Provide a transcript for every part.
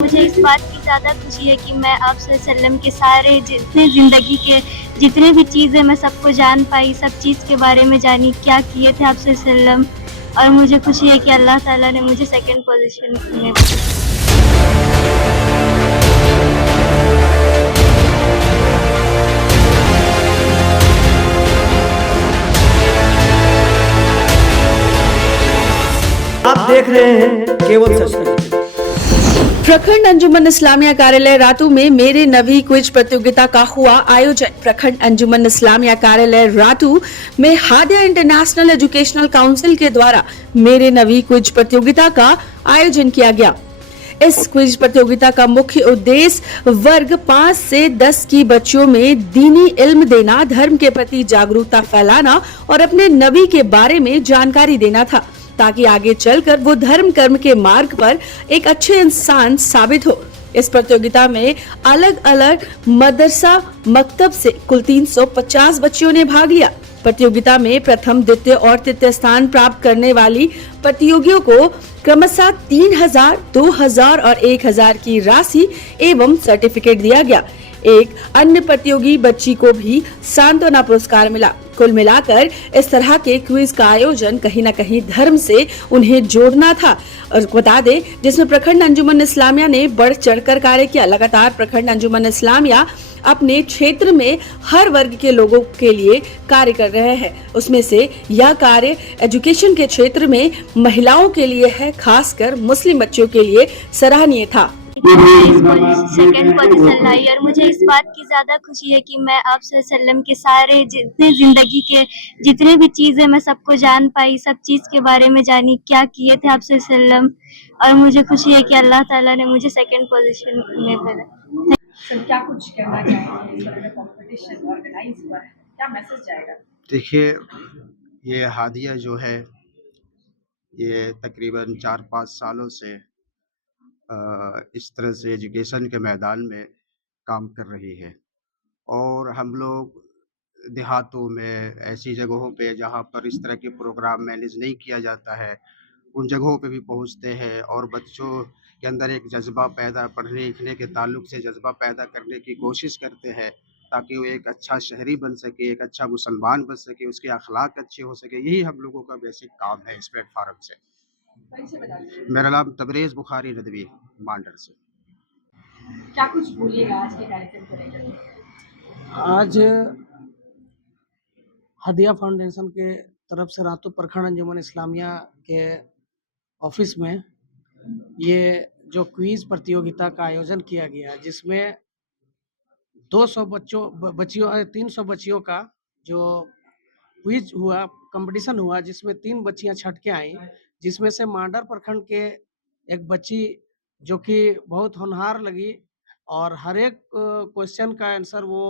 मुझे इस बात की ज़्यादा खुशी है कि मैं आप सल्लम के सारे जितने ज़िंदगी के जितने भी चीज़ें मैं सबको जान पाई, सब चीज़ के बारे में जानी, क्या किए थे आप सल्लम। और मुझे खुशी है कि अल्लाह ताला ने मुझे सेकंड पोज़ीशन में आप देख रहे हैं केवल सच। प्रखंड अंजुमन इस्लामिया कार्यालय रातू में मेरे नबी क्विज प्रतियोगिता का हुआ आयोजन। प्रखंड अंजुमन इस्लामिया कार्यालय रातू में हादिया इंटरनेशनल एजुकेशनल काउंसिल के द्वारा मेरे नबी क्विज प्रतियोगिता का आयोजन किया गया। इस क्विज प्रतियोगिता का मुख्य उद्देश्य वर्ग 5 से 10 की बच्चियों में दीनी इल्म देना, धर्म के प्रति जागरूकता फैलाना और अपने नबी के बारे में जानकारी देना था, ताकि आगे चलकर वो धर्म कर्म के मार्ग पर एक अच्छे इंसान साबित हो। इस प्रतियोगिता में अलग अलग मदरसा मकतब से कुल 350 बच्चियों ने भाग लिया। प्रतियोगिता में प्रथम, द्वितीय और तृतीय स्थान प्राप्त करने वाली प्रतियोगियों को क्रमशः 3000, 2000 और 1000 की राशि एवं सर्टिफिकेट दिया गया। एक अन्य प्रतियोगी बच्ची को भी सांत्वना पुरस्कार मिला। कुल मिलाकर इस तरह के क्विज का आयोजन कहीं न कहीं धर्म से उन्हें जोड़ना था। और बता दें, जिसमें प्रखंड अंजुमन इस्लामिया ने बढ़ चढ़कर कार्य किया। लगातार प्रखंड अंजुमन इस्लामिया अपने क्षेत्र में हर वर्ग के लोगों के लिए कार्य कर रहे हैं। उसमें से यह कार्य एजुकेशन के क्षेत्र में महिलाओं के लिए है, खासकर मुस्लिम बच्चों के लिए सराहनीय था। सेकंड पोजीशन लाई और मुझे इस बात की ज़्यादा खुशी है कि मैं आप सल्लम के सारे जितने ज़िंदगी के जितने भी चीज़ें मैं सबको जान पाई, सब चीज़ के बारे में जानी, क्या किए थे आप सल्लम। और मुझे खुशी है कि अल्लाह ताला ने मुझे सेकंड पोजीशन में भेजा। सर, क्या कुछ कहना चाहेंगे? इस तरह का कॉम्पिटिशन ऑर्गेनाइज हुआ है, क्या मैसेज जाएगा? देखिए, ये हादिया जो है, ये तकरीबन 4-5 सालों से इस तरह से एजुकेशन के मैदान में काम कर रही है। और हम लोग देहातों में, ऐसी जगहों पे जहाँ पर इस तरह के प्रोग्राम मैनेज नहीं किया जाता है, उन जगहों पे भी पहुँचते हैं और बच्चों के अंदर एक जज़्बा पैदा, पढ़ने लिखने के ताल्लुक से जज़्बा पैदा करने की कोशिश करते हैं, ताकि वो एक अच्छा शहरी बन सके, एक अच्छा मुसलमान बन सके, उसके अखलाक अच्छे हो सके। यही हम लोगों का बेसिक काम है इस प्लेटफार्म से। मेरा नाम तबरेज़ बुखारी नदवी, मांडर से। क्या कुछ बोलिएगा आज के कार्यक्रम को लेकर? आज हदिया फाउंडेशन के तरफ से रातू प्रखंड अंजुमन इस्लामिया के ऑफिस में ये जो क्विज प्रतियोगिता का आयोजन किया गया, जिसमें 200 बच्चियों 300 बच्चियों का जो क्विज हुआ, कंपटीशन हुआ, जिसमें 3 बच्चियां छट के आई, जिसमें से मांडर प्रखंड के एक बच्ची जो कि बहुत होनहार लगी और हर एक क्वेश्चन का आंसर वो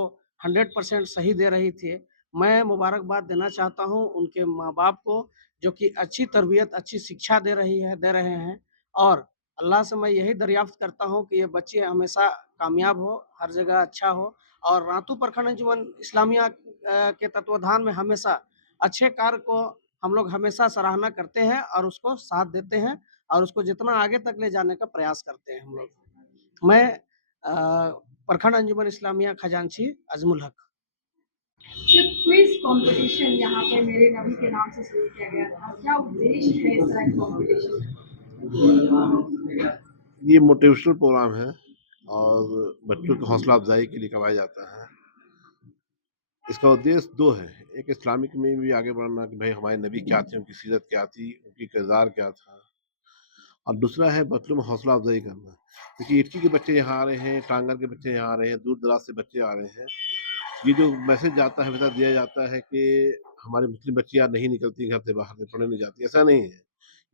100% सही दे रही थी। मैं मुबारकबाद देना चाहता हूं उनके माँ-बाप को, जो कि अच्छी तरबियत, अच्छी शिक्षा दे रहे हैं और अल्लाह से मैं यही दरियाफ्त करता हूं कि ये बच्चे हमेशा कामयाब हो, हर जगह अच्छा हो और रातू प्रखंड अंजुमन इस्लामिया के तत्वाधान में हमेशा अच्छे कार्य को हम लोग हमेशा सराहना करते हैं और उसको साथ देते हैं और उसको जितना आगे तक ले जाने का प्रयास करते हैं हम लोग। मैं प्रखंड अंजुमन इस्लामिया खजांची अजमुल हक। क्विज कंपटीशन यहाँ पे मेरे नबी के नाम से शुरू किया गया था, क्या उद्देश्य है इस तरह के कंपटीशन? ये मोटिवेशनल प्रोग्राम है और बच्चों की हौसला अफजाई के लिए करवाया जाता है। इसका उद्देश्य 2 है, एक इस्लामिक में भी आगे बढ़ना कि भाई हमारे नबी क्या थे, उनकी सीरत क्या थी, उनकी किरदार क्या था, और दूसरा है बच्चों में हौसला अफजाई करना। देखिए, इटकी के बच्चे यहाँ आ रहे हैं, टांगल के बच्चे यहाँ आ रहे हैं, दूर दराज से बच्चे आ रहे हैं। ये जो मैसेज जाता है, हमेशा दिया जाता है कि हमारी मुस्लिम बच्चियाँ नहीं निकलती घर से बाहर, से पढ़ने नहीं जाती, ऐसा नहीं है।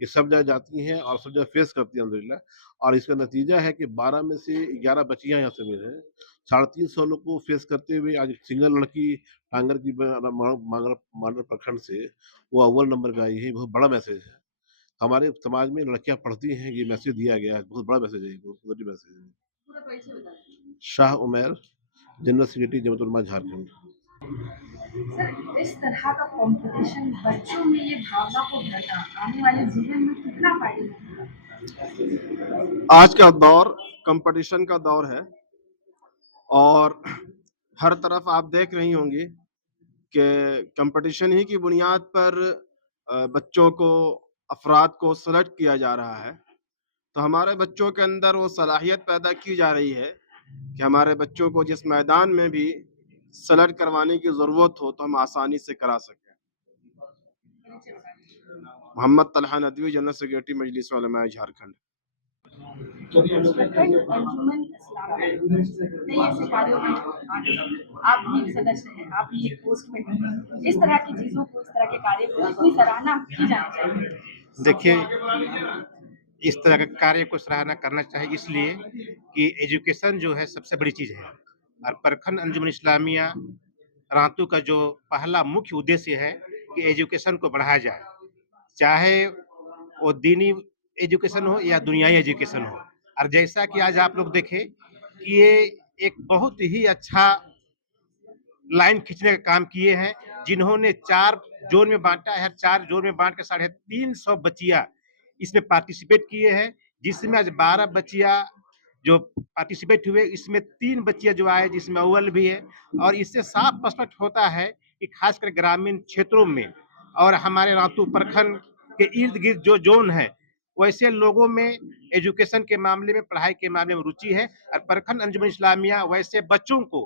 ये सब जगह जाती हैं और सब जगह फेस करती हैं अल्हम्दुलिल्लाह। और इसका नतीजा है कि 12 में से 11 बच्चियाँ यहाँ से मिल हैं। 350 लोग को फेस करते हुए आज सिंगल लड़की टांगर की मांडर प्रखंड से वो अव्वल नंबर पे आई है। बहुत बड़ा मैसेज है। हमारे समाज में लड़कियाँ पढ़ती हैं, ये मैसेज दिया गया है। बहुत बड़ा मैसेज है ये, बहुत पॉजिटिव मैसेज है। पूरा परिचय बताइए। शाह उमैर, जनरल सेक्रेटरी जमात उलमा झारखंड। सर, इस तरह का कंपटीशन बच्चों में ये भावना को भरना आने वाले जीवन में कितना फायदेमंद होगा? आज का दौर कंपटीशन का दौर है और हर तरफ आप देख रही होंगी कि कंपटीशन ही की बुनियाद पर बच्चों को, अफराद को सेलेक्ट किया जा रहा है। तो हमारे बच्चों के अंदर वो सलाहियत पैदा की जा रही है कि हमारे बच्चों को जिस मैदान में भी सेलेक्ट करवाने की ज़रूरत हो तो हम आसानी से करा सकें। मोहम्मद तलहा नदवी, जनरल सेक्रेटरी मजलिस उलमा झारखंड। प्रखंड अंजुमन इस्लामिया कई ऐसे कार्यों में आप भी एक सदस्य हैं, आप भी एक पोस्ट में हैं। इस तरह की चीजों को, इस तरह के कार्य को इतनी सराहना की जानी चाहिए। देखिए, इस तरह के कार्य को सराहना करना चाहिए इसलिए कि एजुकेशन जो है सबसे बड़ी चीज़ है और प्रखंड अंजुमन इस्लामिया रातू का जो पहला मुख्य उद्देश्य है कि एजुकेशन को बढ़ाया जाए, चाहे वो दीनी एजुकेशन हो या दुनियाई एजुकेशन हो। और जैसा कि आज आप लोग देखें कि ये एक बहुत ही अच्छा लाइन खींचने का काम किए हैं, जिन्होंने 4 जोन में बांटा है। 4 जोन में बांट के 350 बच्चियां इसमें पार्टिसिपेट किए हैं, जिसमें आज 12 बच्चियां जो पार्टिसिपेट हुए, इसमें 3 बच्चियां जो आए जिसमें अव्वल भी है। और इससे साफ स्पष्ट होता है कि खासकर ग्रामीण क्षेत्रों में और हमारे रातू प्रखंड के इर्द गिर्द जो जोन है, वैसे लोगों में एजुकेशन के मामले में, पढ़ाई के मामले में रुचि है। और प्रखंड अंजुमन इस्लामिया वैसे बच्चों को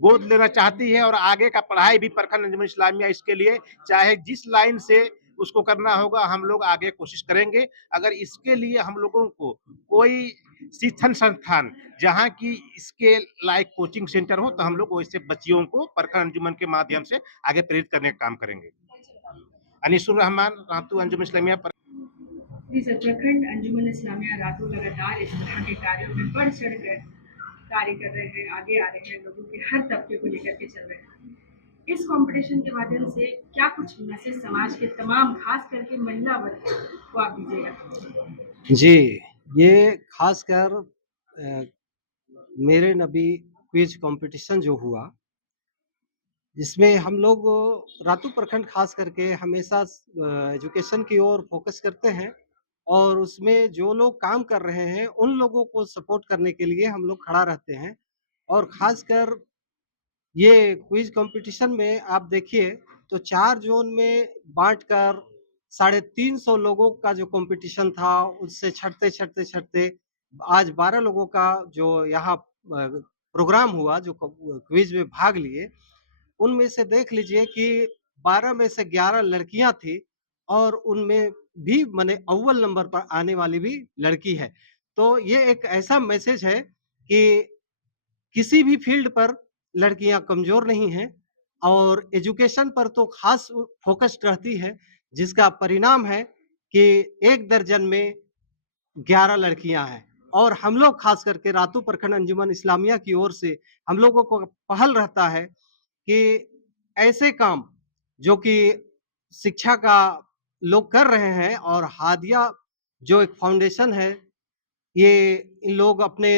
गोद लेना चाहती है और आगे का पढ़ाई भी प्रखंड अंजुमन इस्लामिया इसके लिए, चाहे जिस लाइन से उसको करना होगा, हम लोग आगे कोशिश करेंगे। अगर इसके लिए हम लोगों को कोई शिक्षण संस्थान जहाँ की इसके लायक कोचिंग सेंटर हो, तो हम लोग वैसे बच्चियों को प्रखंड अंजुमन के माध्यम से आगे प्रेरित करने का काम करेंगे। अनीसुर रहमान, रातू अंजुमन इस्लामिया। जी सर, प्रखंड अंजुमन इस्लामिया रातू लगातार इस तरह के कार्यों में बढ़ चढ़ कर कार्य कर रहे हैं, आगे आ रहे हैं, लोगों के हर तबके को लेकर के चल रहे हैं। इस कंपटीशन के माध्यम से क्या कुछ मैसेज समाज के तमाम, खास करके महिला वर्ग को आप दीजिएगा? जी, ये खासकर मेरे नबी क्विज कंपटीशन जो हुआ, जिसमें हम लोग रातू प्रखंड खास करके हमेशा एजुकेशन की ओर फोकस करते हैं और उसमें जो लोग काम कर रहे हैं उन लोगों को सपोर्ट करने के लिए हम लोग खड़ा रहते हैं। और खासकर ये क्विज कंपटीशन में आप देखिए तो 4 जोन में बांटकर 350 लोगों का जो कंपटीशन था, उससे छटते आज 12 लोगों का जो यहाँ प्रोग्राम हुआ, जो क्विज में भाग लिए, उनमें से देख लीजिए कि 12 में से 11 लड़कियां थी और उनमें भी माने अव्वल नंबर पर आने वाली भी लड़की है। तो ये एक ऐसा मैसेज है कि किसी भी फील्ड पर लड़कियां कमजोर नहीं हैं और एजुकेशन पर तो खास फोकस्ड रहती है, जिसका परिणाम है कि 1 दर्जन में 11 लड़कियां हैं। और हम लोग खास करके रातू प्रखंड अंजुमन इस्लामिया की ओर से हम लोगों को पहल रहता है कि ऐसे काम जो कि शिक्षा का लोग कर रहे हैं, और हादिया जो एक फाउंडेशन है, ये इन लोग अपने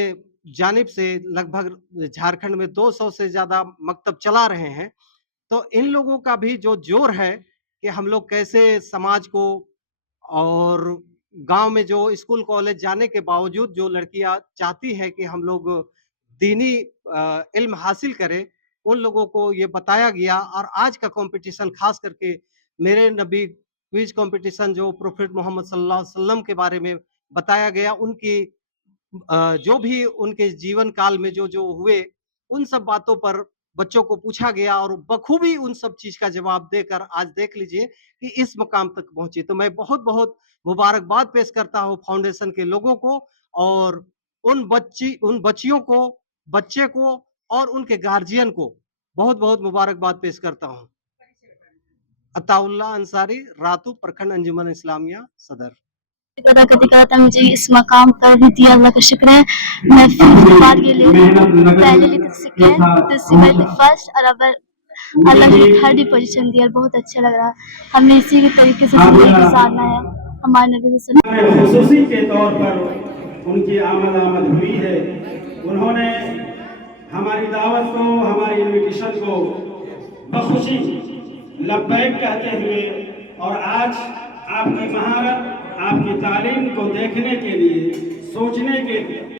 जानिब से लगभग झारखंड में 200 से ज्यादा मकतब चला रहे हैं। तो इन लोगों का भी जो जोर है कि हम लोग कैसे समाज को, और गांव में जो स्कूल कॉलेज जाने के बावजूद जो लड़कियां चाहती है कि हम लोग दीनी इल्म हासिल करें, उन लोगों को ये बताया गया। और आज का कंपटीशन खास करके मेरे नबी क्विज कंपटीशन जो प्रोफेट मोहम्मद सल्लल्लाहु अलैहि वसल्लम के बारे में बताया गया, उनकी जो भी उनके जीवन काल में जो हुए, उन सब बातों पर बच्चों को पूछा गया और बखूबी उन सब चीज का जवाब देकर आज देख लीजिए कि इस मकाम तक पहुंची। तो मैं बहुत बहुत मुबारकबाद पेश करता हूं फाउंडेशन के लोगों को और उन बच्चियों को, बच्चे को और उनके गार्जियन को बहुत बहुत मुबारकबाद पेश करता हूं। अताउल्ला अंसारी, रातू प्रखंड अंजुमन इस्लामिया सदर। कदा मुझे इस मकाम पर भी दिया, अल्लाह का शुक्र है। मैं 5th बार ये ले रही हूँ, पहले ली थी 2nd, दूसरी में थी 1st और अब अल्लाह ने 3rd पोजीशन दिया। बहुत अच्छा लग रहा है। हमने इसी के तरीके से जिंदगी गुजारना है। हमारे नबी खुसूसी के तौर पर उनकी आमद हुई है। उन्होंने हमारी दावत को, हमारी इन्विटेशन को बखुशी लब्बैक कहते हुए, और आज आपकी महारत आपकी तालीम को देखने के लिए, सोचने के लिए